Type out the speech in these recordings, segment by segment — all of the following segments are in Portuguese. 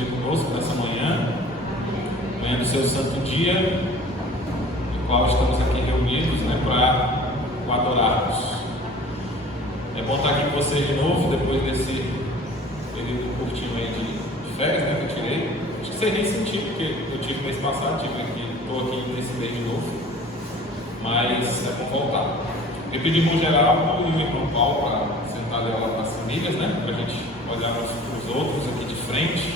esteja conosco nessa manhã do seu santo dia, no qual estamos aqui reunidos, para o adorarmos. É bom estar aqui com vocês de novo, depois desse período curtinho aí de férias, que eu tirei. Acho que vocês nem sentiram, porque eu tive mês passado, estou aqui nesse mês de novo, mas é bom voltar. Eu pedi o irmão Geraldo e o irmão Paulo para sentar ali ao lado das famílias, para a gente olhar uns para os outros aqui de frente,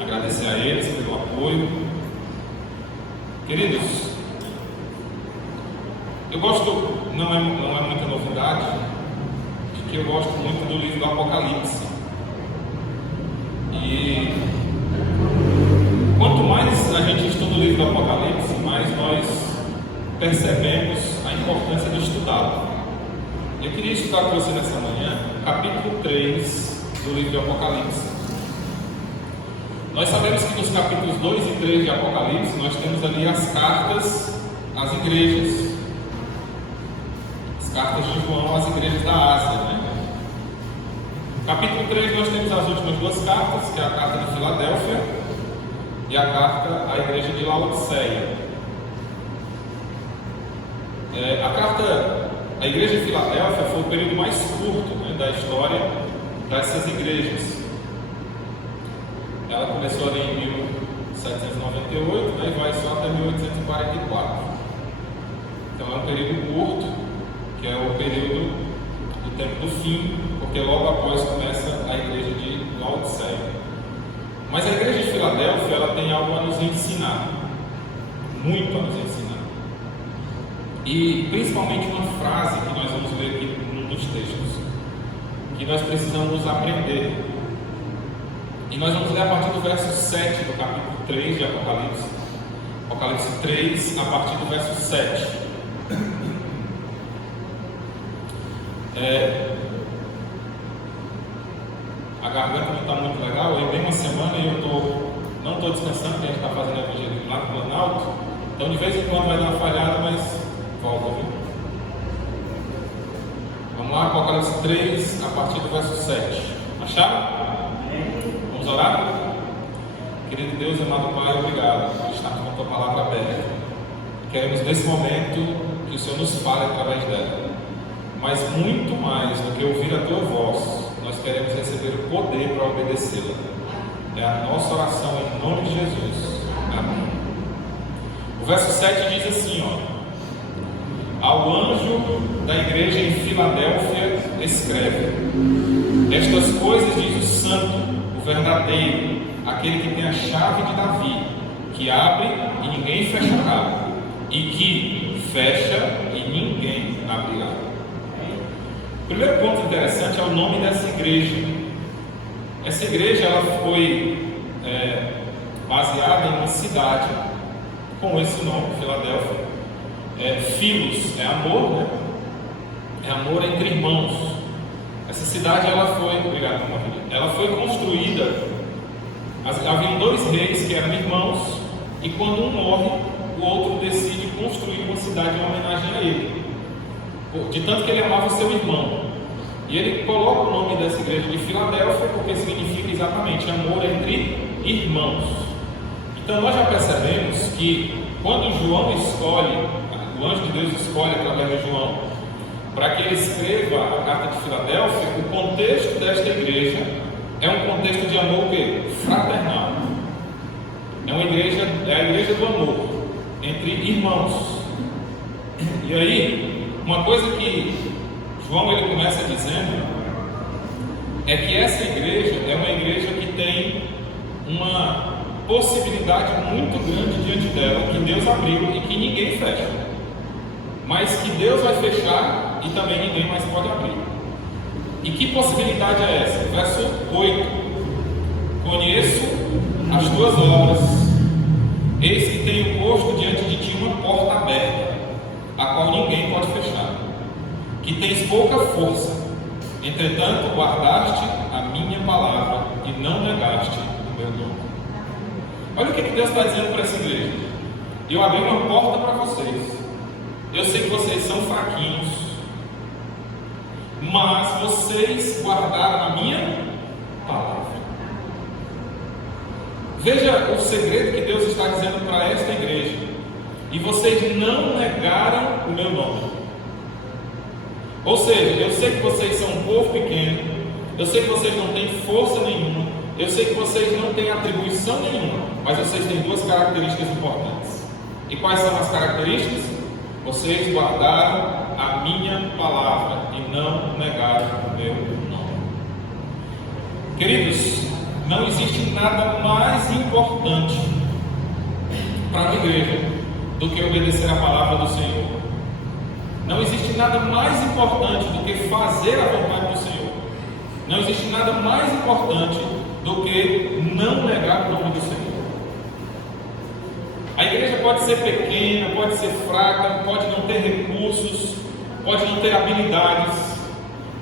agradecer a eles pelo apoio. Queridos, eu gosto, não é muita novidade, de que eu gosto muito do livro do Apocalipse. E quanto mais a gente estuda o livro do Apocalipse, mais nós percebemos a importância de estudá-lo. Eu queria estudar com você nessa manhã o capítulo 3 do livro do Apocalipse. Nós sabemos que nos capítulos 2 e 3 de Apocalipse nós temos ali as cartas às igrejas, as cartas de João às igrejas da Ásia, No capítulo 3 nós temos as últimas duas cartas, que é a carta de Filadélfia e a carta à igreja de Laodiceia. A igreja de Filadélfia foi o período mais curto da história dessas igrejas. Ela começou ali em 1798 e vai só até 1844. Então é um período curto, que é o período do tempo do fim, porque logo após começa a igreja de Laodiceia. Mas a igreja de Filadélfia, ela tem algo a nos ensinar, muito a nos ensinar. E principalmente uma frase que nós vamos ler aqui num dos textos, que nós precisamos aprender. E nós vamos ler a partir do verso 7 do capítulo 3 de Apocalipse. Apocalipse 3, a partir do verso 7. A garganta não está muito legal. Eu dei uma semana e não estou descansando, porque a gente está fazendo evangelismo lá no Planalto. Então de vez em quando vai dar uma falhada, mas volta, viu? Vamos lá, Apocalipse 3, a partir do verso 7. Acharam? Vamos orar? Querido Deus, amado Pai, obrigado por estar com a Tua palavra aberta. Queremos nesse momento que o Senhor nos fale através dela, mas muito mais do que ouvir a Tua voz, nós queremos receber o poder para obedecê-la. É a nossa oração em nome de Jesus. Amém. O verso 7 diz assim, Ao anjo da igreja em Filadélfia escreve: Estas coisas diz o santo, o verdadeiro, aquele que tem a chave de Davi, que abre e ninguém fechará, e que fecha e ninguém abrirá. O primeiro ponto interessante é o nome dessa igreja. Essa igreja ela foi baseada em uma cidade com esse nome, Filadélfia. Filos é amor, É amor entre irmãos. Essa cidade ela foi construída. Havia dois reis que eram irmãos, e quando um morre, o outro decide construir uma cidade em homenagem a ele, de tanto que ele amava o seu irmão. E ele coloca o nome dessa igreja de Filadélfia porque significa exatamente amor entre irmãos. Então nós já percebemos que quando João escolhe, o anjo de Deus escolhe através de João, para que ele escreva a carta de Filadélfia, o contexto desta igreja é um contexto de amor fraternal. É a igreja do amor entre irmãos. E aí, uma coisa que João ele começa dizendo é que essa igreja é uma igreja que tem uma possibilidade muito grande diante dela, que Deus abriu e que ninguém fecha, mas que Deus vai fechar e também ninguém mais pode abrir. E que possibilidade é essa? Verso 8: Conheço as tuas obras, eis que tenho posto diante de ti uma porta aberta, a qual ninguém pode fechar, que tens pouca força, entretanto guardaste a minha palavra e não negaste o meu nome. Olha o que Deus está dizendo para essa igreja: eu abri uma porta para vocês, eu sei que vocês são fraquinhos, mas vocês guardaram a minha palavra. Veja o segredo que Deus está dizendo para esta igreja: e vocês não negaram o meu nome. Ou seja, eu sei que vocês são um povo pequeno, eu sei que vocês não têm força nenhuma, eu sei que vocês não têm atribuição nenhuma, mas vocês têm duas características importantes. E quais são as características? Vocês guardaram a minha palavra e não negaram o meu nome. Queridos, não existe nada mais importante para uma igreja do que obedecer a palavra do Senhor. Não existe nada mais importante do que fazer a vontade do Senhor. Não existe nada mais importante do que não negar o nome do Senhor. A igreja pode ser pequena, pode ser fraca, pode não ter recursos, pode não ter habilidades,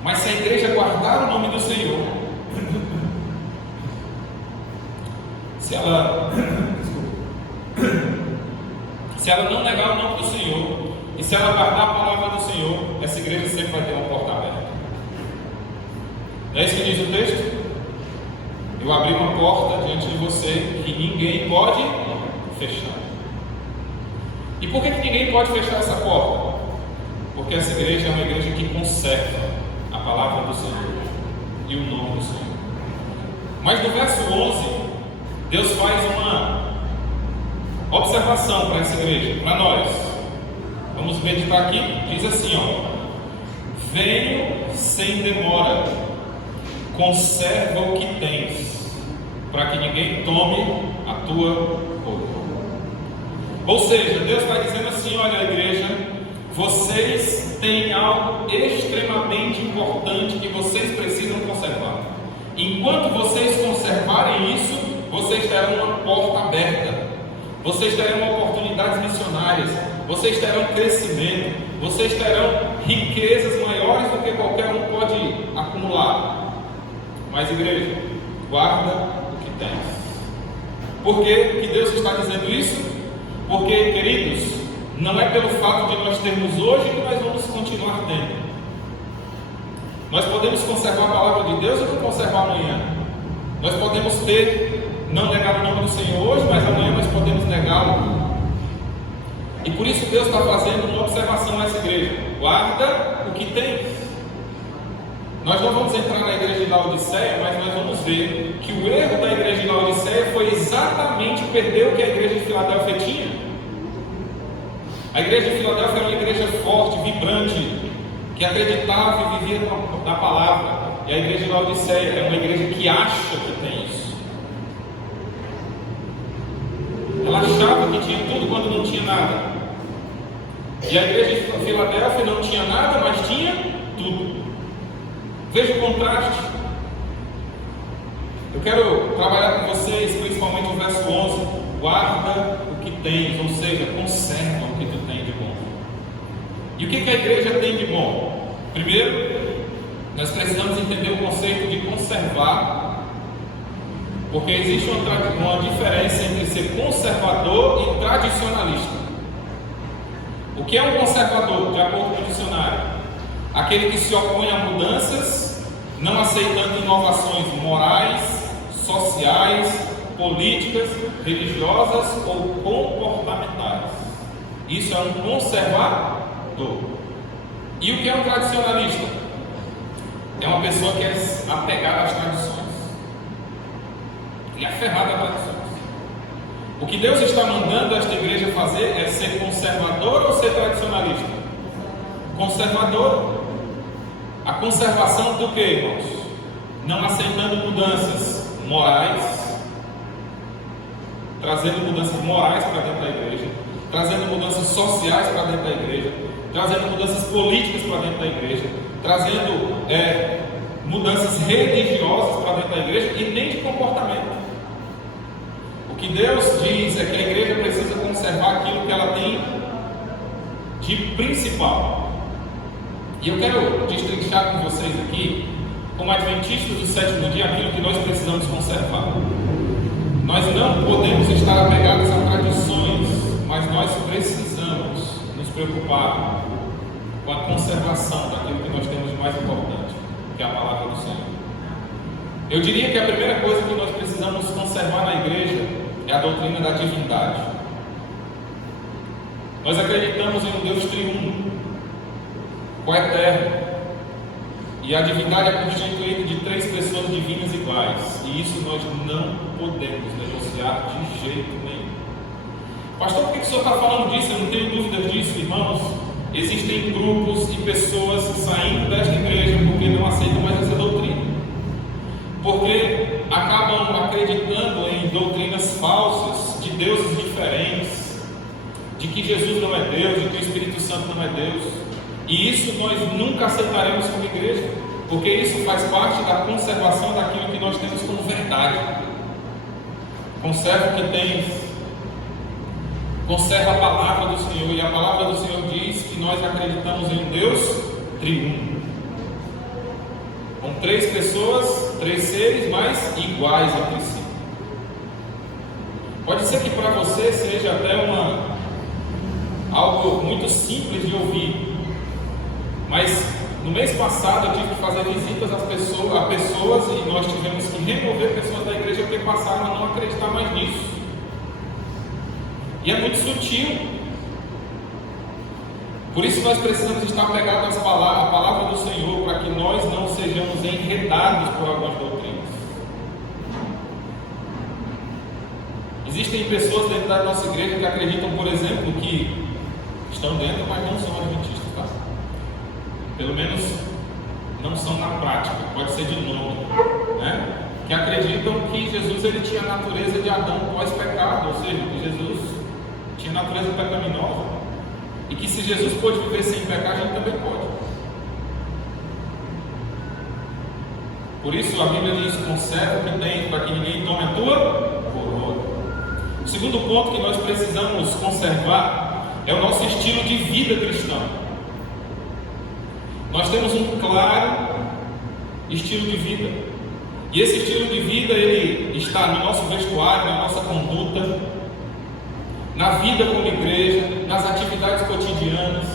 mas se a igreja guardar o nome do Senhor, se ela não negar o nome do Senhor, e se ela guardar a palavra do Senhor, essa igreja sempre vai ter uma porta aberta. É isso que diz o texto? Eu abri uma porta diante de você que ninguém pode fechar. E por que ninguém pode fechar essa porta? Porque essa igreja é uma igreja que conserva a palavra do Senhor e o nome do Senhor. Mas no verso 11, Deus faz uma observação para essa igreja, para nós. Vamos meditar aqui. Diz assim, venho sem demora, conserva o que tens, para que ninguém tome a tua coroa. Ou seja, Deus está dizendo assim: olha, igreja, vocês têm algo extremamente importante que vocês precisam conservar. Enquanto vocês conservarem isso, vocês terão uma porta aberta, vocês terão oportunidades missionárias, vocês terão crescimento, vocês terão riquezas maiores do que qualquer um pode acumular. Mas, igreja, guarda o que tens. Por que Deus está dizendo isso? Porque, queridos, não é pelo fato de nós termos hoje que nós vamos continuar tendo. Nós podemos conservar a palavra de Deus e não conservar amanhã. Nós podemos não negar o nome do Senhor hoje, mas amanhã nós podemos negá-lo. E por isso Deus está fazendo uma observação nessa igreja: guarda o que tens. Nós não vamos entrar na igreja de Laodiceia, mas nós vamos ver que o erro da igreja de Laodiceia foi exatamente perder o que a igreja de Filadélfia tinha. A igreja de Filadélfia era uma igreja forte, vibrante, que acreditava e vivia na palavra. E a igreja de Laodiceia é uma igreja que acha que tem isso. Ela achava que tinha tudo quando não tinha nada. E a igreja de Filadélfia não tinha nada, mas tinha tudo. Veja o contraste. Eu quero trabalhar com vocês, principalmente o verso 11. Guarda o que tens, ou seja, conserva o que tu tens de bom. E o que a igreja tem de bom? Primeiro, nós precisamos entender o conceito de conservar, porque existe uma diferença entre ser conservador e tradicionalista. O que é um conservador, de acordo com o dicionário? Aquele que se opõe a mudanças, não aceitando inovações morais, sociais, políticas, religiosas ou comportamentais. Isso é um conservador. E o que é um tradicionalista? É uma pessoa que é apegada às tradições e aferrada a tradições. O que Deus está mandando esta igreja fazer é ser conservador ou ser tradicionalista? Conservador. A conservação do que, irmãos? Não aceitando mudanças morais, trazendo mudanças morais para dentro da igreja, trazendo mudanças sociais para dentro da igreja, trazendo mudanças políticas para dentro da igreja, trazendo mudanças religiosas para dentro da igreja e nem de comportamento. O que Deus diz é que a igreja precisa conservar aquilo que ela tem de principal. E eu quero destrinchar com vocês aqui, como adventistas do sétimo dia, aquilo que nós precisamos conservar. Nós não podemos estar apegados a tradições, mas nós precisamos nos preocupar com a conservação daquilo que nós temos de mais importante, que é a palavra do Senhor. Eu diria que a primeira coisa que nós precisamos precisamos conservar na igreja é a doutrina da divindade. Nós acreditamos em um Deus triuno, coeterno, e a divindade é constituída de 3 pessoas divinas iguais, e isso nós não podemos negociar de jeito nenhum. Pastor, por que o senhor está falando disso? Eu não tenho dúvidas disso, irmãos. Existem grupos e pessoas saindo desta igreja porque não aceitam mais essa doutrina, porque acabam acreditando em doutrinas falsas, de deuses diferentes, de que Jesus não é Deus, de que o Espírito Santo não é Deus. E isso nós nunca aceitaremos como igreja, porque isso faz parte da conservação daquilo que nós temos como verdade. Conserva o que tens, conserva a palavra do Senhor, e a palavra do Senhor diz que nós acreditamos em um Deus triuno, com 3 pessoas, 3 seres, mas iguais entre si. Pode ser que para você seja até algo muito simples de ouvir, mas no mês passado eu tive que fazer visitas a pessoas e nós tivemos que remover pessoas da igreja porque passaram a não acreditar mais nisso. E é muito sutil. Por isso nós precisamos estar pegados à palavra do Senhor, para que nós não sejamos enredados por algumas doutrinas. Existem pessoas dentro da nossa igreja que acreditam, por exemplo, que estão dentro, mas não são adventistas, tá? Pelo menos não são na prática, pode ser de nome, né? Que acreditam que Jesus ele tinha a natureza de Adão pós-pecado, ou seja, que Jesus tinha natureza pecaminosa, e que se Jesus pôde viver sem pecar, a gente também pode. Por isso a Bíblia diz: conserva o que tem, para que ninguém tome a tua coroa. O segundo ponto que nós precisamos conservar é o nosso estilo de vida cristão. Nós temos um claro estilo de vida, e esse estilo de vida ele está no nosso vestuário, na nossa conduta, na vida como igreja, nas atividades cotidianas.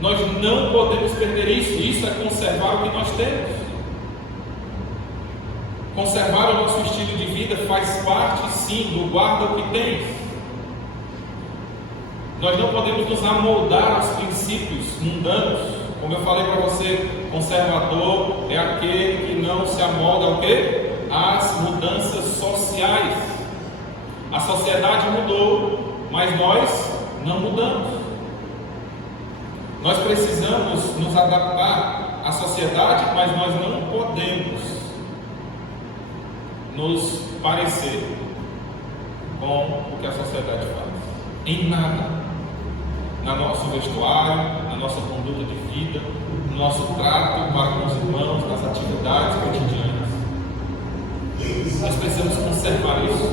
Nós não podemos perder isso. Isso é conservar o que nós temos. Conservar o nosso estilo de vida faz parte, sim, do guarda o que tens. Nós não podemos nos amoldar aos princípios mundanos. Como eu falei para você, conservador é aquele que não se amolda ao quê? Às mudanças sociais. A sociedade mudou, mas nós não mudamos. Nós precisamos nos adaptar à sociedade, mas nós não podemos nos parecer com o que a sociedade faz. Em nada. No nosso vestuário, na nossa conduta de vida, no nosso trato para com os irmãos, nas atividades cotidianas. Nós precisamos conservar isso.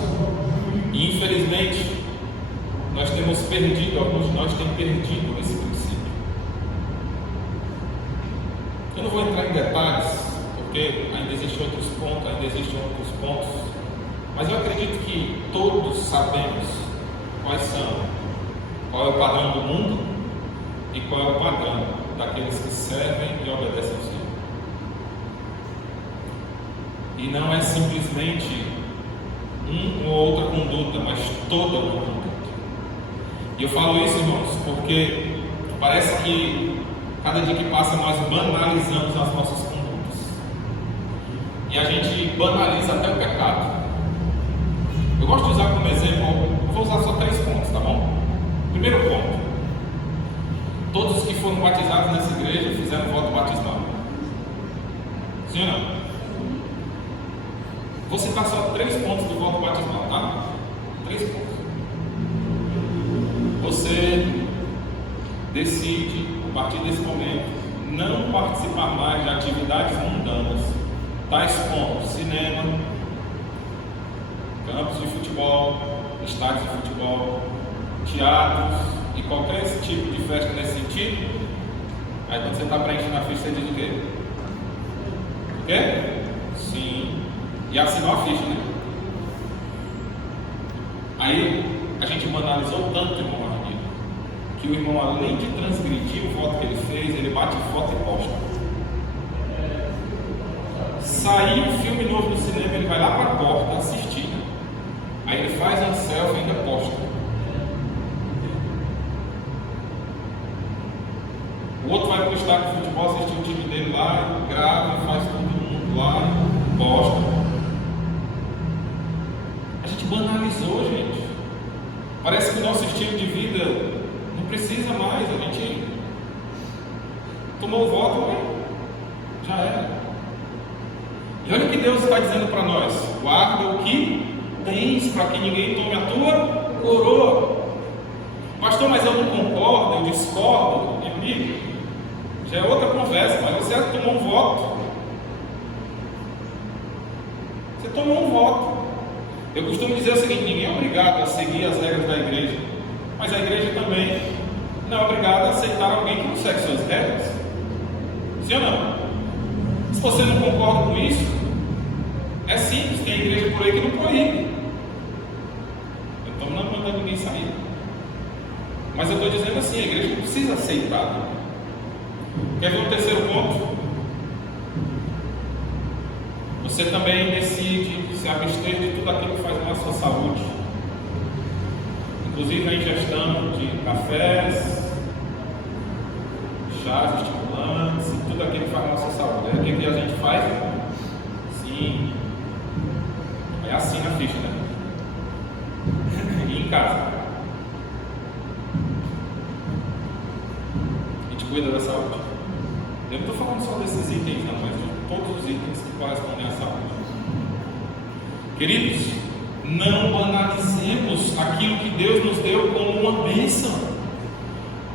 E infelizmente, nós temos perdido, alguns de nós têm perdido esse princípio. Eu não vou entrar em detalhes, porque ainda existem outros pontos, mas eu acredito que todos sabemos qual é o padrão do mundo e qual é o padrão daqueles que servem e obedecem ao Senhor. E não é simplesmente uma ou outra conduta, mas toda uma conduta. E eu falo isso, irmãos, porque parece que cada dia que passa nós banalizamos as nossas condutas. E a gente banaliza até o pecado. Eu gosto de usar como exemplo, vou usar só 3 pontos, tá bom? Primeiro ponto: todos os que foram batizados nessa igreja fizeram voto batismal. Sim ou não? Vou citar só 3 pontos do voto batismal, tá? 3 pontos. Você decide, a partir desse momento, não participar mais de atividades mundanas, tais como cinema, campos de futebol, estádios de futebol, teatros e qualquer tipo de festa nesse sentido. Aí quando você está preenchendo a ficha, você diz o quê? O quê? Sim. E assinou a ficha, né? Aí a gente banalizou tanto, irmão, que o irmão, além de transgredir o voto que ele fez, ele bate foto e posta. Saiu um filme novo no cinema, ele vai lá para a porta assistir. Aí ele faz um selfie e ainda posta. O outro vai para o estádio de futebol, assistir o time dele lá, grava, faz todo mundo lá, posta. A gente banalizou, gente. Parece que o nosso estilo de vida não precisa mais. A gente tomou o voto, já era. E olha o que Deus está dizendo para nós: guarda o que tens, para que ninguém tome a tua coroa. Pastor, mas eu não concordo, eu discordo. Meu amigo, já é outra conversa, mas você tomou um voto. Você tomou um voto. Eu costumo dizer o seguinte: ninguém é obrigado a seguir as regras da igreja, mas a igreja também não é obrigada a aceitar alguém que não segue suas regras. Sim ou não? Se você não concorda com isso, é simples, tem igreja por aí que não proíbe. Eu não estou mandando ninguém sair. Mas eu estou dizendo assim, a igreja não precisa aceitar. Quer ver um terceiro ponto? Você também decide se abster de tudo aquilo que faz mal à sua saúde, inclusive a ingestão de cafés, chás estimulantes e tudo aquilo que faz mal à sua saúde. É o que a gente faz? Sim, é assim na ficha, né? E em casa a gente cuida da saúde. Eu não estou falando só desses itens, não, mas de todos os itens que correspondem à saúde. Queridos, não banalizemos aquilo que Deus nos deu como uma bênção.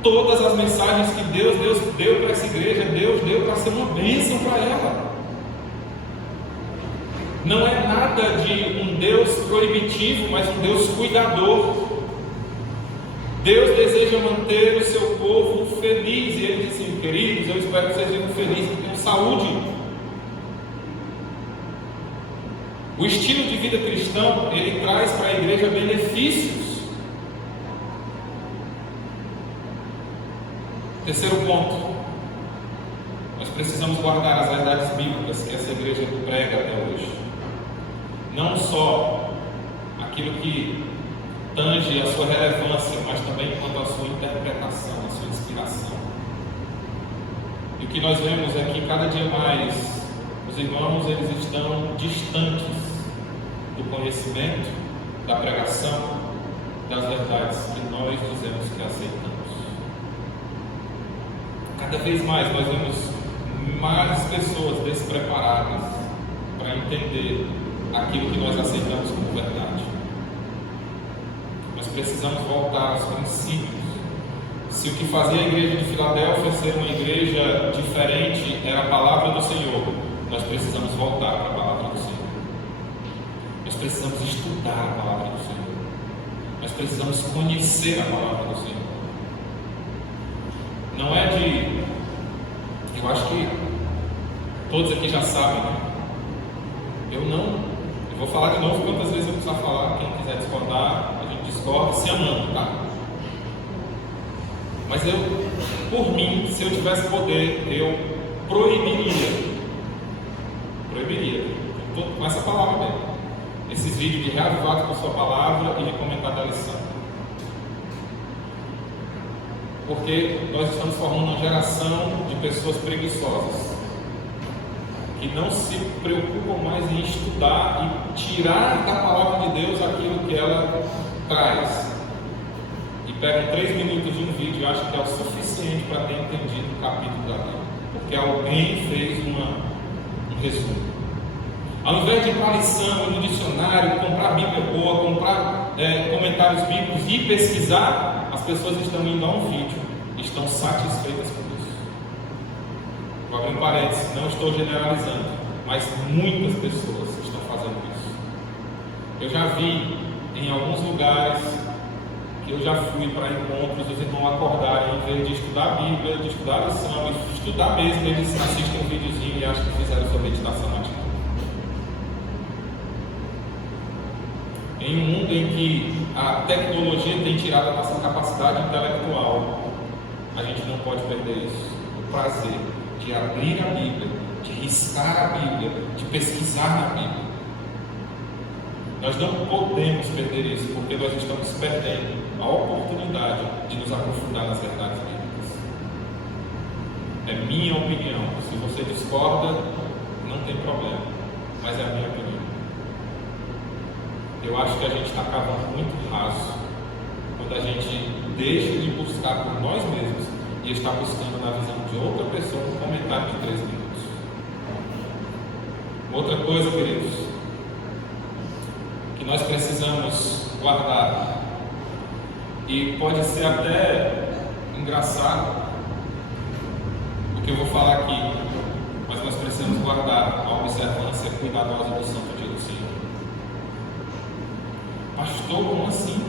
Todas as mensagens que Deus deu para essa igreja, Deus deu para ser uma bênção para ela. Não é nada de um Deus proibitivo, mas um Deus cuidador. Deus deseja manter o seu povo feliz, e Ele disse assim: queridos, eu espero que vocês vivam felizes e tenham saúde. O estilo de vida cristão, ele traz para a igreja benefícios. Terceiro ponto: nós precisamos guardar as verdades bíblicas que essa igreja prega até hoje. Não só aquilo que tange a sua relevância, mas também quanto à sua interpretação, à sua inspiração. E o que nós vemos é que cada dia mais os irmãos, eles estão distantes do conhecimento, da pregação, das verdades que nós dizemos que aceitamos. Cada vez mais nós vemos mais pessoas despreparadas para entender aquilo que nós aceitamos como verdade. Nós precisamos voltar aos princípios. Se o que fazia a igreja de Filadélfia ser uma igreja diferente era a palavra do Senhor, nós precisamos voltar para a palavra do Senhor. Nós precisamos estudar a palavra do Senhor. Nós precisamos conhecer a palavra do Senhor. Não é de... Eu acho que todos aqui já sabem, né? Eu vou falar de novo quantas vezes eu precisar falar. Quem quiser discordar, a gente discorda se amando, tá? Mas por mim, se eu tivesse poder, eu proibiria, com essa palavra mesmo, esses vídeos de reavivado com a sua palavra e de comentar da lição. Porque nós estamos formando uma geração de pessoas preguiçosas, que não se preocupam mais em estudar e tirar da palavra de Deus aquilo que ela traz. E pegam 3 minutos de um vídeo e acham que é o suficiente para ter entendido o capítulo da Bíblia, porque alguém fez um resumo. Ao invés de ir para a lição, no dicionário, comprar Bíblia boa, comprar comentários bíblicos e pesquisar, as pessoas estão indo a um vídeo e estão satisfeitas com isso. Vou abrir um parênteses, não estou generalizando, mas muitas pessoas estão fazendo isso. Eu já vi em alguns lugares que eu já fui para encontros, os irmãos acordarem, em vez de estudar a Bíblia, de estudar a lição, e estudar mesmo, eles assistem um videozinho e acham que fizeram sua meditação matinal. Em um mundo em que a tecnologia tem tirado a nossa capacidade intelectual, a gente não pode perder isso. O prazer de abrir a Bíblia, de riscar a Bíblia, de pesquisar na Bíblia. Nós não podemos perder isso, porque nós estamos perdendo a oportunidade de nos aprofundar nas verdades bíblicas. É minha opinião. Se você discorda, não tem problema, mas é a minha opinião. Eu acho que a gente está cavando muito raso quando a gente deixa de buscar por nós mesmos e está buscando na visão de outra pessoa um comentário de 3 minutos. Outra coisa, queridos, que nós precisamos guardar, e pode ser até engraçado o que eu vou falar aqui, mas nós precisamos guardar a observância cuidadosa do santo dia do Senhor. Pastor, como assim?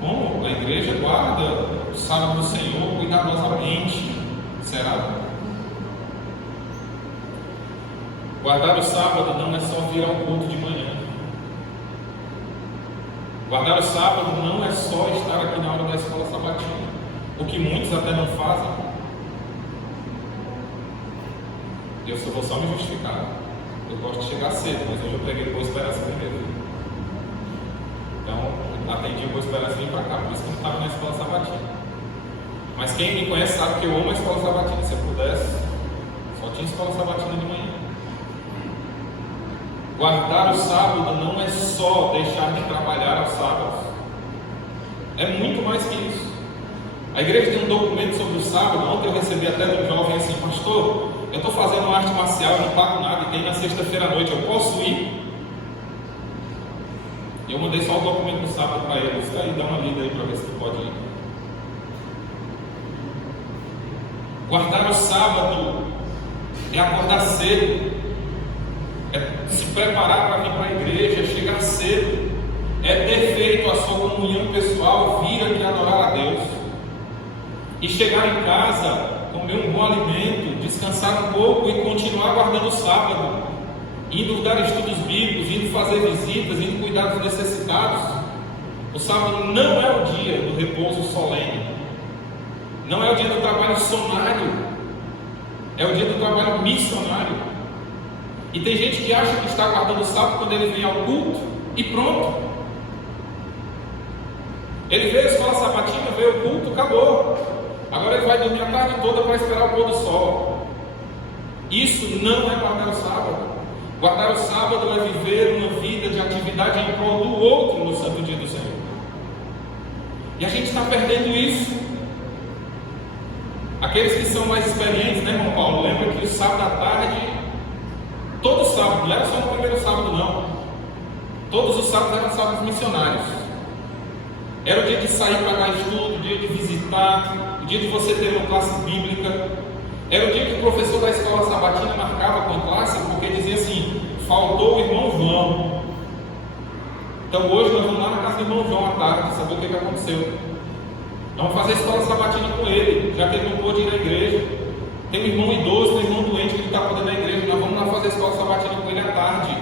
Como? A igreja guarda o sábado do Senhor cuidadosamente. Será? Guardar o sábado não é só vir ao culto de manhã. Guardar o sábado não é só estar aqui na aula da escola sabatina, o que muitos até não fazem. Eu vou só me justificar. Eu gosto de chegar cedo, mas hoje eu peguei Boa Esperança primeiro. Então, atendi Boa Esperança e vim para cá, por isso que eu não estava na escola sabatina. Mas quem me conhece sabe que eu amo a escola sabatina. Se eu pudesse, só tinha escola sabatina de manhã. Guardar o sábado não é só deixar de trabalhar aos sábados. É muito mais que isso. A igreja tem um documento sobre o sábado. Ontem eu recebi até de um jovem assim: pastor, eu estou fazendo uma arte marcial, eu não pago nada, e tem na sexta-feira à noite, eu posso ir? E eu mandei só o documento do sábado para ele. Disse: aí, dá uma lida aí para ver se tu pode ir. Guardar o sábado é acordar cedo, é se preparar para vir para a igreja, chegar cedo, é ter feito a sua comunhão pessoal, vir aqui adorar a Deus, e chegar em casa, comer um bom alimento, descansar um pouco e continuar guardando o sábado, indo dar estudos bíblicos, indo fazer visitas, indo cuidar dos necessitados. O sábado não é o dia do repouso solene, não é o dia do trabalho sonário, é o dia do trabalho missionário. E tem gente que acha que está guardando o sábado quando ele vem ao culto e pronto. Ele veio a escola sabatina, veio o culto, acabou. Agora ele vai dormir a tarde toda para esperar o pôr do sol. Isso não é guardar o sábado. Guardar o sábado é viver uma vida de atividade em prol do outro no santo dia do Senhor. E a gente está perdendo isso. Aqueles que são mais experientes, né, irmão Paulo? Lembra que o sábado à tarde, todo sábado, não era só no primeiro sábado não, todos os sábados eram sábados missionários. Era o dia de sair para dar estudo, o dia de visitar, o dia de você ter uma classe bíblica. Era o dia que o professor da escola sabatina marcava com a classe, porque dizia assim: faltou o irmão João. Então hoje nós vamos lá na casa do irmão João à tarde, saber o que aconteceu. Vamos fazer a escola sabatina com ele, já que ele não pôde ir à igreja. Tem um irmão idoso, tem um irmão doente que ele está podendo ir à igreja, nós vamos lá fazer a escola sabatina com ele à tarde.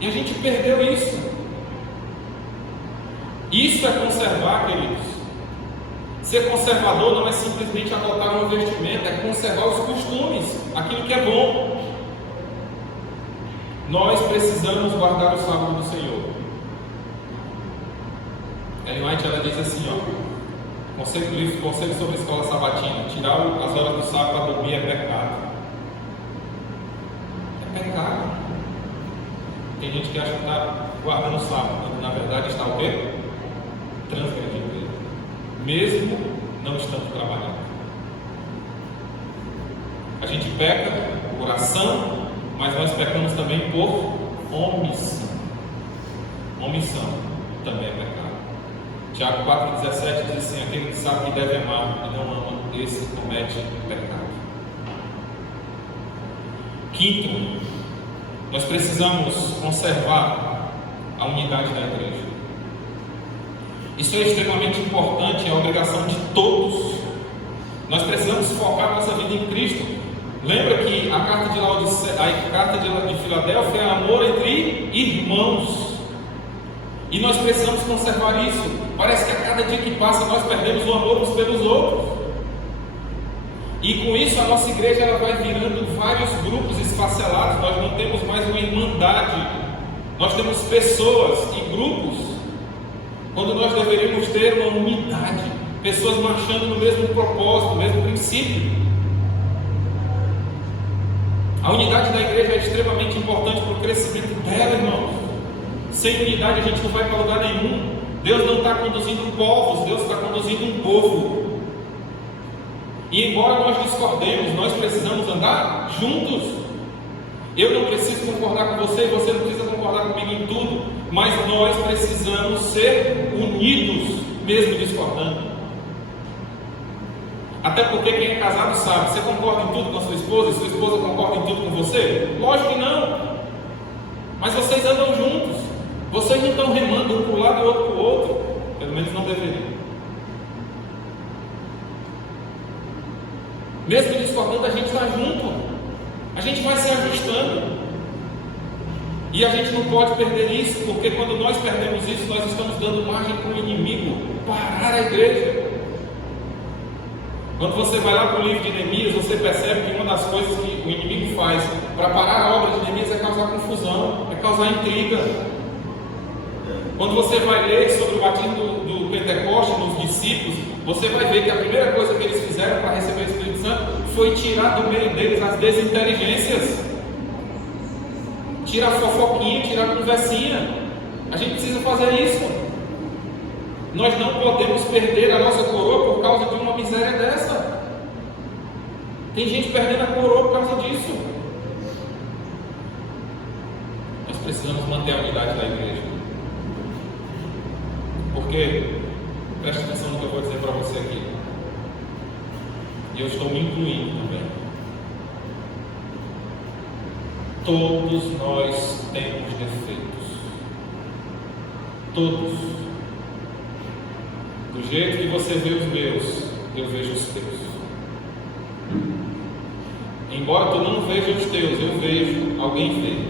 E a gente perdeu isso. Isso é conservar, queridos. Ser conservador não é simplesmente adotar um investimento, é conservar os costumes, aquilo que é bom. Nós precisamos guardar o sábado do Senhor. Ellen White, ela diz assim, conselho sobre a escola sabatina: tirar as horas do sábado para dormir é pecado. É pecado. Tem gente que acha que está guardando o sábado, quando na verdade está o quê? Transgredindo ele, mesmo não estando trabalhando. A gente peca por ação, mas nós pecamos também por omissão. Omissão também é pecado. Tiago 4,17 diz assim: aquele que sabe que deve amar e não ama, esse comete pecado. Quinto, nós precisamos conservar a unidade da igreja. Isso é extremamente importante, é a obrigação de todos. Nós precisamos focar nossa vida em Cristo. Lembra que a carta de Filadélfia é amor entre irmãos. E nós precisamos conservar isso. Parece que a cada dia que passa nós perdemos o amor uns pelos outros. E com isso a nossa igreja ela vai virando vários grupos esfacelados. Nós não temos mais uma irmandade. Nós temos pessoas e grupos, quando nós deveríamos ter uma unidade, pessoas marchando no mesmo propósito, no mesmo princípio. A unidade da igreja é extremamente importante para o crescimento dela, irmãos. Sem unidade a gente não vai para lugar nenhum. Deus não está conduzindo povos, Deus está conduzindo um povo. E embora nós discordemos, nós precisamos andar juntos. Eu não preciso concordar com você, você não precisa concordar comigo em tudo, mas nós precisamos ser unidos, mesmo discordando. Até porque quem é casado sabe, você concorda em tudo com a sua esposa concorda em tudo com você? Lógico que não. Mas vocês andam juntos. Vocês não estão remando um para um lado e outro para o outro. Pelo menos não deveriam. Mesmo discordando, a gente está junto. A gente vai se ajustando. E a gente não pode perder isso, porque quando nós perdemos isso, nós estamos dando margem para o inimigo parar a igreja. Quando você vai lá para o livro de Neemias, você percebe que uma das coisas que o inimigo faz para parar a obra de Neemias é causar confusão, é causar intriga. Quando você vai ler sobre o batismo do Pentecoste nos discípulos, você vai ver que a primeira coisa que eles fizeram para receber o Espírito Santo foi tirar do meio deles as desinteligências, tirar a fofoquinha, tirar a conversinha. A gente precisa fazer isso. Nós não podemos perder a nossa coroa por causa de uma miséria dessa. Tem gente perdendo a coroa por causa disso. Nós precisamos manter a unidade da igreja. Porque, preste atenção no que eu vou dizer para você aqui. E eu estou me incluindo também. Todos nós temos defeitos. Todos. Do jeito que você vê os meus, eu vejo os teus. Embora tu não veja os teus, eu vejo, alguém vê.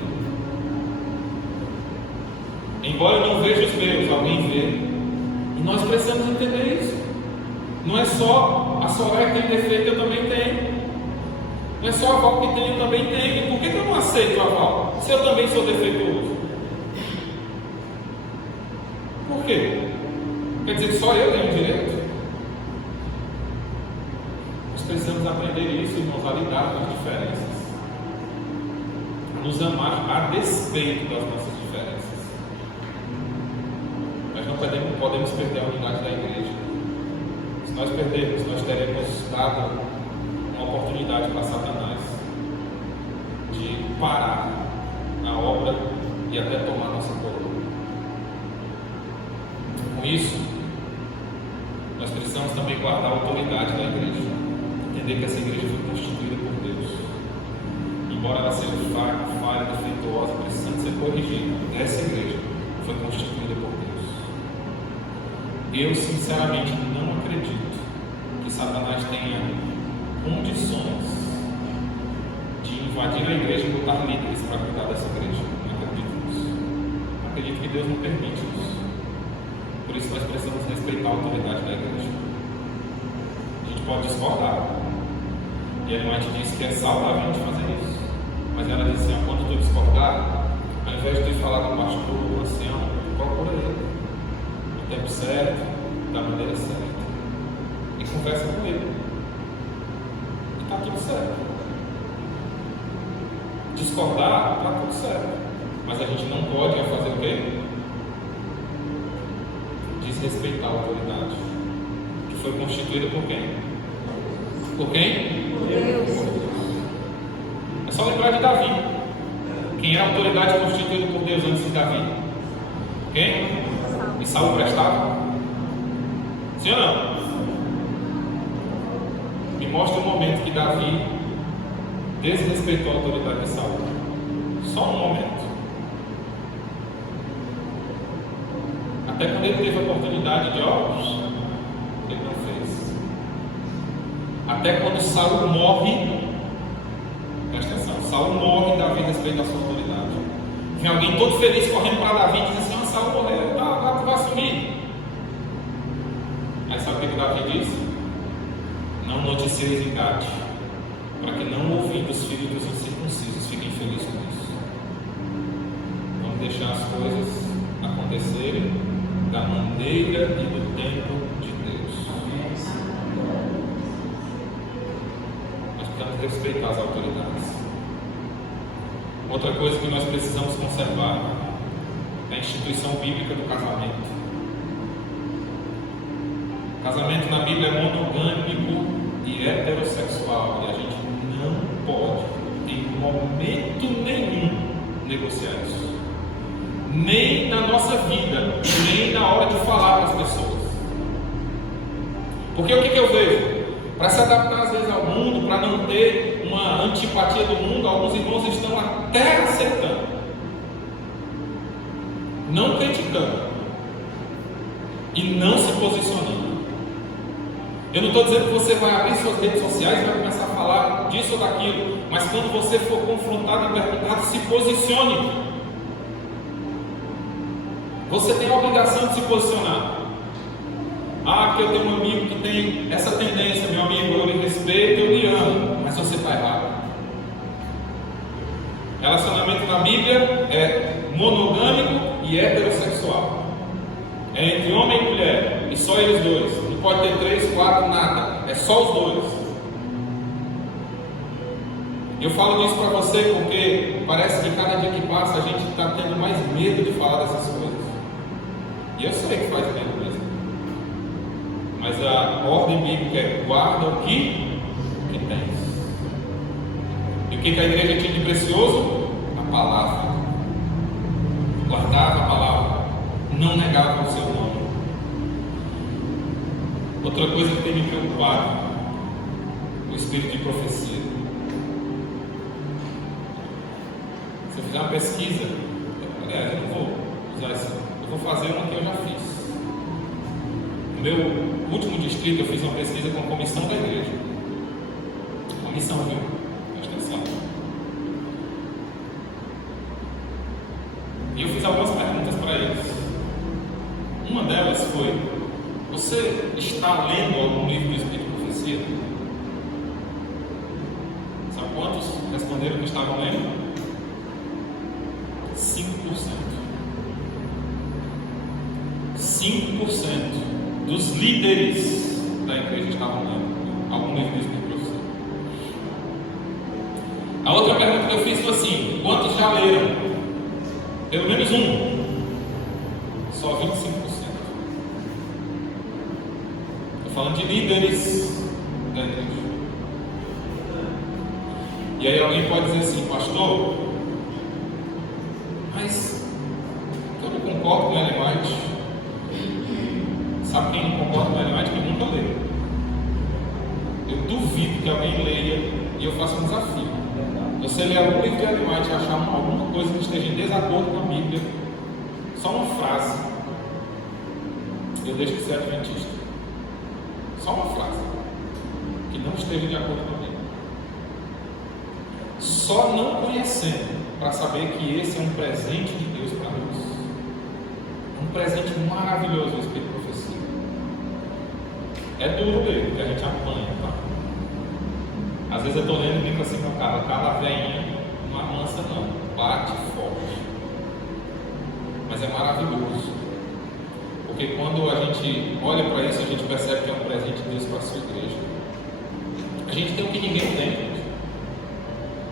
Embora eu não veja os meus, alguém vê. E nós precisamos entender isso. Não é só a Soraya que tem defeito, eu também tenho. Não é só a Val que tem, eu também tenho. E por que eu não aceito a Val, se eu também sou defeituoso? Por quê? Quer dizer que só eu tenho direito? Nós precisamos aprender isso, irmãos, a lidar com as diferenças, a nos amar a despeito das nossas diferenças. Nós não podemos perder a unidade da igreja. Se nós perdermos, nós teremos dado uma oportunidade para Satanás de parar a obra e até tomar nossa coroa. Com isso, nós precisamos também guardar a autoridade da igreja, entender que essa igreja foi constituída por Deus. Embora ela seja falha, defeituosa, precisando ser corrigida, essa igreja foi constituída por Deus. Eu sinceramente não acredito que Satanás tenha condições de invadir a igreja e botar líderes para cuidar dessa igreja. Não acredito nisso. Acredito que Deus não permite isso. Por isso nós precisamos respeitar a autoridade da igreja. A gente pode discordar. E a Ellen White disse que é saudável a gente fazer isso. Mas ela disse assim, quando tu discordar, ao invés de tu falar com o pastor, o ancião, procura ele. No tempo certo, da maneira certa. E conversa com ele. E está tudo certo. Discordar, está tudo certo. Mas a gente não pode fazer o quê? Desrespeitar a autoridade que foi constituída por quem? Por quem? Por Deus. É só lembrar de Davi. Quem é a autoridade constituída por Deus antes de Davi? Quem? E Saul prestava? Sim ou não? Me mostra um momento que Davi desrespeitou a autoridade de Saul. Só um momento. Até quando ele teve a oportunidade de ovos, ele não fez. Até quando Saul morre, presta atenção, Saul morre, Davi respeita a sua autoridade. Vem alguém todo feliz correndo para Davi e diz assim, Saul morreu, tá, agora tu vai assumir. Aí sabe o que Davi disse? Não noticieis em Gade, para que não ouvindo os filhos dos incircuncisos fiquem felizes com isso. Vamos deixar as coisas acontecerem da maneira e do tempo de Deus. Nós precisamos respeitar as autoridades. Outra coisa que nós precisamos conservar é a instituição bíblica do casamento. O casamento na Bíblia é monogâmico e heterossexual, e a gente não pode, em momento nenhum, negociar isso. Nem na nossa vida, nem na hora de falar com as pessoas. Porque o que eu vejo? Para se adaptar às vezes ao mundo, para não ter uma antipatia do mundo, alguns irmãos estão até aceitando, não criticando e não se posicionando. Eu não estou dizendo que você vai abrir suas redes sociais e vai começar a falar disso ou daquilo, mas quando você for confrontado e perguntado, se posicione. Você tem a obrigação de se posicionar. Porque eu tenho um amigo que tem essa tendência. Meu amigo, eu lhe respeito, eu lhe amo, mas você está errado. Relacionamento na Bíblia é monogâmico e heterossexual. É entre homem e mulher, e só eles dois. Não pode ter 3, 4, nada. É só os dois. Eu falo isso para você porque parece que cada dia que passa a gente está tendo mais medo de falar dessas coisas. E eu sei que faz medo mesmo. Mas a ordem bíblica é: guarda o que tens. E o que a igreja tinha de precioso? A palavra. Guardava a palavra, não negava o seu nome. Outra coisa que tem me preocupado: o espírito de profecia. Se eu fizer uma pesquisa, eu não vou usar isso, eu vou fazer uma que eu já fiz. No meu último distrito, eu fiz uma pesquisa com a comissão da igreja. Comissão, viu? Presta atenção. E eu fiz algumas perguntas para eles. Uma delas foi: você está lendo algum livro do Espírito de Profecia? Sabe quantos responderam que estavam lendo? 5%. 5% dos líderes da igreja estavam lendo algum livro do Espírito de Profecia. A outra pergunta que eu fiz foi assim: quantos já leram? Pelo menos um. Só 25%. Estou falando de líderes da igreja. E aí alguém pode dizer assim: pastor, mas eu não concordo com Ellen White. Sabe quem não concorda com Ellen White? Quem nunca leu. Eu duvido que alguém leia, e eu faço um desafio. Você lê algum livro de Ellen White e achar alguma coisa que esteja em desacordo com a Bíblia, só uma frase, eu deixo de ser adventista. Só uma frase que não esteja de acordo com a Bíblia. Só não conhecendo para saber que esse é um presente de Deus para nós. Um presente maravilhoso, o Espírito de Profecia. É duro mesmo, que a gente apanha, tá? Às vezes eu estou lendo e fico assim com a cara velhinha, não amansa não, bate forte. Mas é maravilhoso. Porque quando a gente olha para isso, a gente percebe que é um presente de Deus para a sua igreja. A gente tem o que ninguém tem, gente.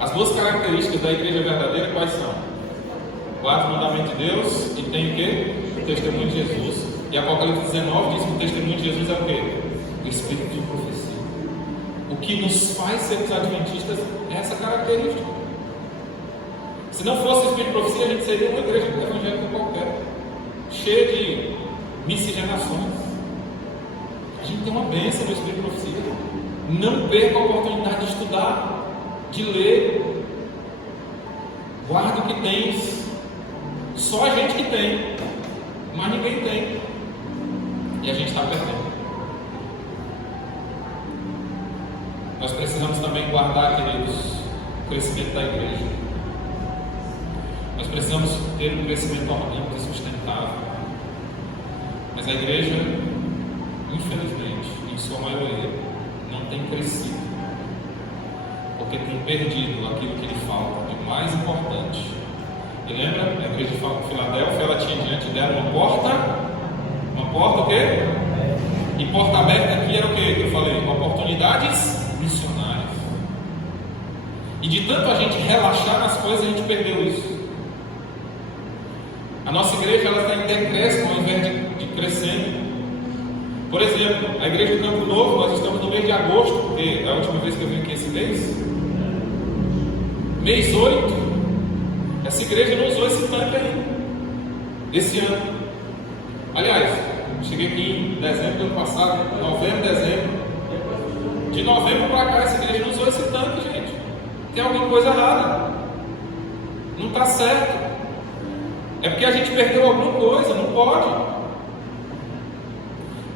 As duas características da igreja verdadeira quais são? Guarda o mandamento de Deus e tem o quê? O testemunho de Jesus. E Apocalipse 19 diz que o testemunho de Jesus é o quê? O Espírito de profecia. O que nos faz ser adventistas é essa característica. Se não fosse o Espírito de profecia, a gente seria uma igreja evangélica qualquer, cheia de miscigenações. A gente tem uma bênção do Espírito de profecia. Não perca a oportunidade de estudar, de ler. Guarda o que tens. Só a gente que tem, mas ninguém tem. E a gente está perdendo. Nós precisamos também guardar, queridos, o crescimento da igreja. Nós precisamos ter um crescimento orgânico e sustentável. Mas a igreja, infelizmente, em sua maioria, não tem crescido. Porque tem perdido aquilo que lhe falta de mais importante. E lembra? A igreja de Filadélfia, ela tinha diante dela uma porta o quê? E porta aberta aqui era o quê? Que eu falei, oportunidades missionárias. E de tanto a gente relaxar nas coisas, a gente perdeu isso. A nossa igreja, ela está em decréscimo ao invés de crescendo. Por exemplo, a igreja do Campo Novo, nós estamos no mês de agosto, porque é a última vez que eu vim aqui esse mês. Mês 8, essa igreja não usou esse tanque ainda, esse ano. Aliás, cheguei aqui em dezembro do ano passado, novembro, dezembro. De novembro para cá, essa igreja não usou esse tanque, gente. Tem alguma coisa errada. Não está certo. É porque a gente perdeu alguma coisa, não pode.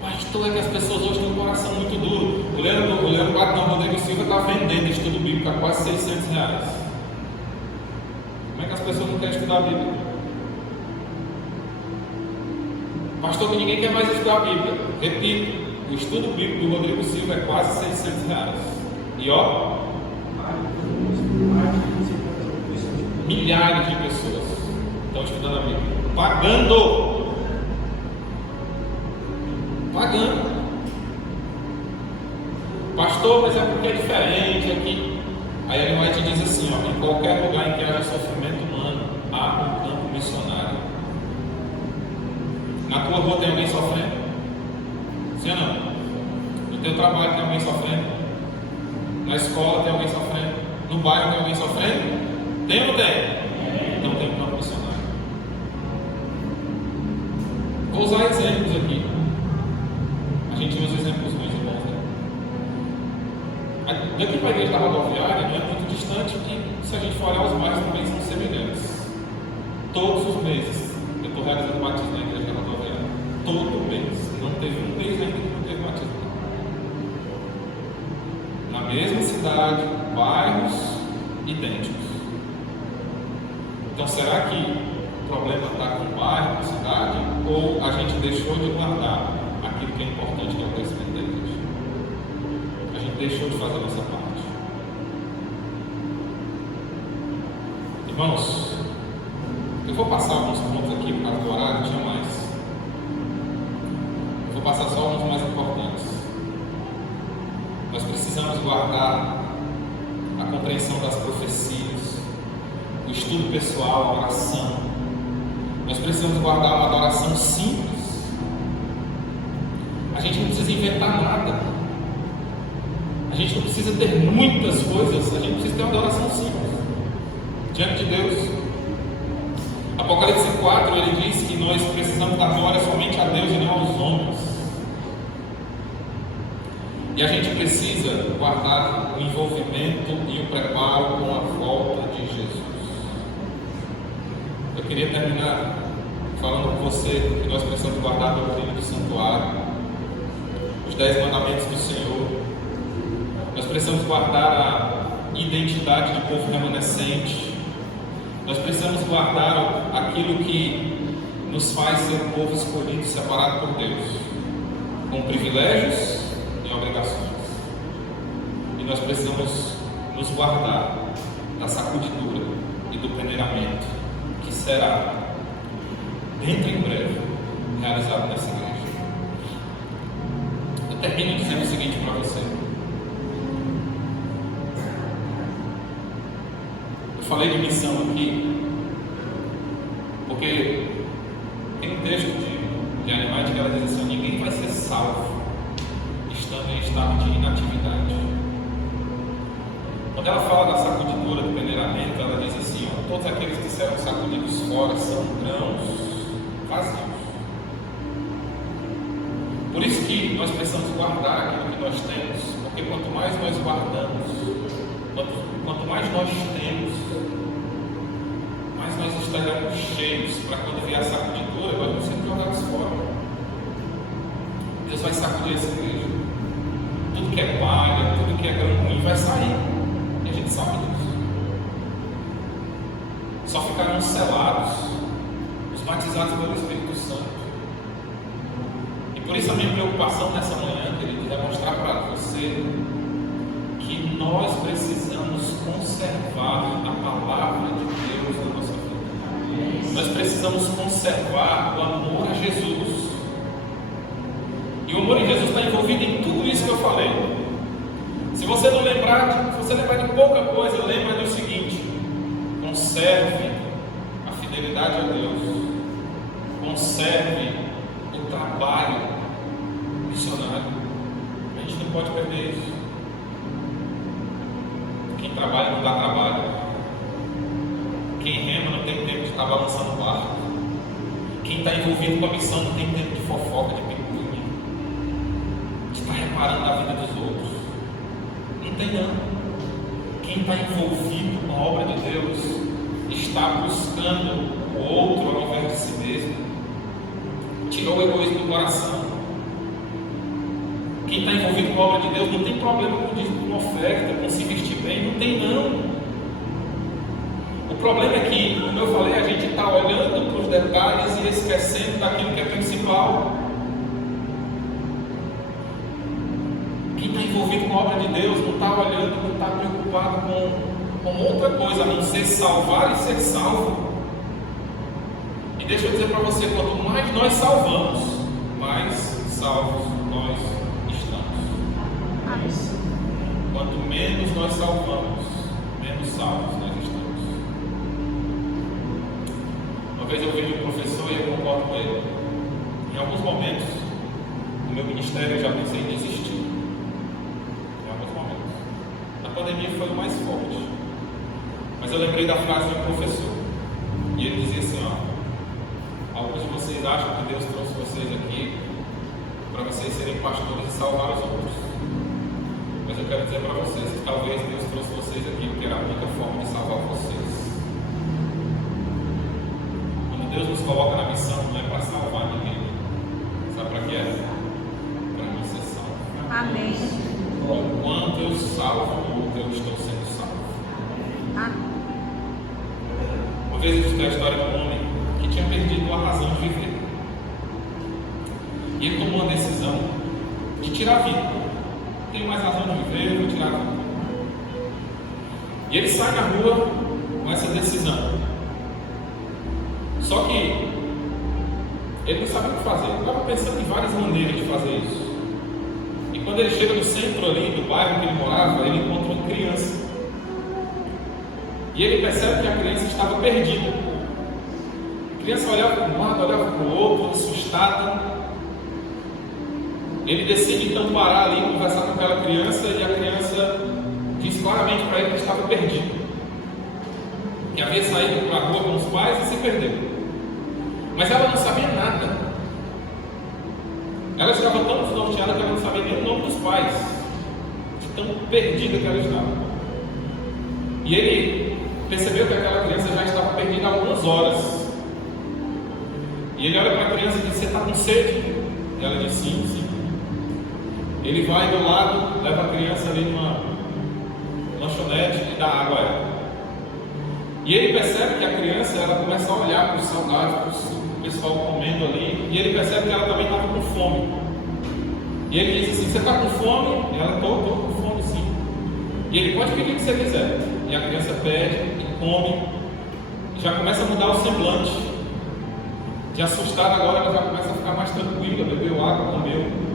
Pastor, é que as pessoas hoje têm um coração muito duro. O Leandro Rodrigo Silva está vendendo estudo bíblico a quase R$600. Como é que as pessoas não querem estudar a Bíblia? Pastor, que ninguém quer mais estudar a Bíblia. Repito, o estudo bíblico do Rodrigo Silva é quase R$600. E ó, milhares de pessoas estão estudando a Bíblia, pagando. Pastor, mas é porque é diferente aqui. Aí ele vai te dizer assim, ó, em qualquer lugar em que haja sofrimento humano, há um campo missionário. Na tua rua tem alguém sofrendo? Sim ou não? No teu trabalho tem alguém sofrendo? Na escola tem alguém sofrendo? No bairro tem alguém sofrendo? Tem ou não tem? Então tem um campo missionário. Vou usar exemplos aqui. A gente usa exemplos muito bons, né? Daqui para a igreja da rodoviária não é muito distante, que se a gente for olhar, os bairros também são semelhantes. Todos os meses eu estou realizando batismo na igreja da rodoviária. Todo mês. Não teve um mês ainda que não teve batismo. Na mesma cidade, bairros idênticos. Então será que o problema está com o bairro, com a cidade, ou a gente deixou de guardar aquilo que é importante, que é o crescimento da igreja? A gente deixou de fazer a nossa parte. Irmãos, eu vou passar alguns pontos aqui por causa do horário, tinha mais. Eu vou passar só alguns mais importantes. Nós precisamos guardar a compreensão das profecias, o estudo pessoal, a oração. Nós precisamos guardar uma adoração simples. A gente não precisa inventar nada. A gente não precisa ter muitas coisas. A gente precisa ter uma adoração simples diante de Deus. Apocalipse 4, ele diz que nós precisamos dar glória somente a Deus e não aos homens. E a gente precisa guardar o envolvimento e o preparo com a volta de Jesus. Eu queria terminar falando com você que nós precisamos guardar a doutrina do santuário, os 10 mandamentos do Senhor. Nós precisamos guardar a identidade do povo remanescente. Nós precisamos guardar aquilo que nos faz ser um povo escolhido, separado por Deus, com privilégios e obrigações. E nós precisamos nos guardar da sacudidura e do peneiramento, que será, dentro em breve, realizado nessa igreja. Eu termino dizendo o seguinte para você. Eu falei de missão aqui, porque tem um texto de Ellen White que ela diz assim: ninguém vai ser salvo estando em estado de inatividade. Quando ela fala da sacudidura, do peneiramento, ela diz assim: ó, todos aqueles que serão sacudidos fora são grãos vazios. Por isso que nós precisamos guardar aquilo que nós temos, porque quanto mais nós guardamos, quanto mais nós temos, mais nós estaremos cheios para quando vier a sacudidura, nós vamos ser jogados fora. Deus vai sacudir essa igreja. Tudo que é palha, tudo que é grão ruim vai sair. E a gente sabe disso. Só ficarão selados os batizados pelo Espírito Santo. E por isso a minha preocupação nessa manhã, querido, é mostrar para você que nós precisamos conservar a palavra de Deus na nossa vida. precisamos conservar o amor a Jesus. E o amor em Jesus está envolvido em tudo isso que eu falei. Se você não lembrar, se você lembrar de pouca coisa, lembra do seguinte: conserve a fidelidade a Deus, conserve o trabalho missionário. A gente não pode perder isso. Quem trabalha não dá trabalho. Quem rema não tem tempo de estar balançando o barco. Quem está envolvido com a missão não tem tempo de fofoca, de picuinha, de estar reparando a vida dos outros. Não tem não. Quem está envolvido com a obra de Deus está buscando o outro ao invés de si mesmo. Tirou o egoísmo do coração. Quem está envolvido com a obra de Deus não tem problema com oferta, com se vestir bem, não tem não. O problema é que, como eu falei, a gente está olhando para os detalhes e esquecendo daquilo que é principal. Quem está envolvido com a obra de Deus não está olhando, não está preocupado com outra coisa, a não ser salvar e ser salvo. E deixa eu dizer para você, quanto mais nós salvamos, mais salvos nós estamos. Quanto menos nós salvamos, menos salvos nós estamos. Uma vez eu vi um professor e eu concordo com ele. Em alguns momentos, no meu ministério eu já pensei em desistir. Em alguns momentos. Na pandemia foi o mais forte. Mas eu lembrei da frase de um professor. E ele dizia assim, alguns de vocês acham que Deus trouxe vocês aqui para vocês serem pastores e salvar os outros. Mas eu quero dizer para vocês que talvez Deus trouxe vocês aqui porque era a única forma de salvar vocês. Quando Deus nos coloca na missão, não é para salvar ninguém. Sabe para quê? Para não ser salvo. Amém. Enquanto eu salvo o outro, eu estou sendo salvo. Amém. Uma vez eu escutei a história de um homem que tinha perdido a razão de viver. E ele tomou uma decisão de tirar a vida. Não tenho mais razão de viver, eu vou tirar a vida. E ele sai na rua com essa decisão. Só que ele não sabia o que fazer. Ele estava pensando em várias maneiras de fazer isso. E quando ele chega no centro ali do bairro que ele morava, ele encontra uma criança. E ele percebe que a criança estava perdida. A criança olhava para um lado, olhava para o outro, assustada. Ele decide então parar ali e conversar com aquela criança, e a criança diz claramente para ele que estava perdido, que havia saído para a rua com os pais e se perdeu. Mas ela não sabia nada. Ela estava tão desnorteada que ela não sabia nem o nome dos pais, de tão perdida que ela estava. E ele percebeu que aquela criança já estava perdida há algumas horas. E ele olha para a criança e diz: você está com sede? E ela diz: sim, sim. Ele vai do lado, leva a criança ali numa lanchonete e dá água a ela. E ele percebe que a criança, ela começa a olhar para os salgados, para o pessoal comendo ali, e ele percebe que ela também estava com fome. E ele diz assim: você está com fome? E ela: estou com fome sim. E ele: pode pedir o que você quiser. E a criança pede e come, já começa a mudar o semblante. De assustada agora, ela já começa a ficar mais tranquila, bebeu água, comeu.